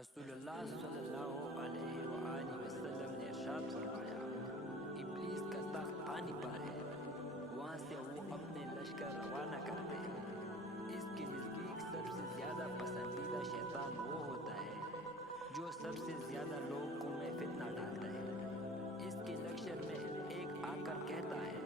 رسول اللہ صلی اللہ علیہ وآلہ وسلم نے ارشاد فرمایا، ابلیس کا تخت پانی پر ہے، وہاں سے وہ اپنے لشکر روانہ کرتے ہیں۔ اس کے نزدیک سب سے زیادہ پسندیدہ شیطان وہ ہوتا ہے جو سب سے زیادہ لوگوں میں فتنہ ڈالتا ہے۔ اس کے لشکر میں ایک آ کر کہتا ہے،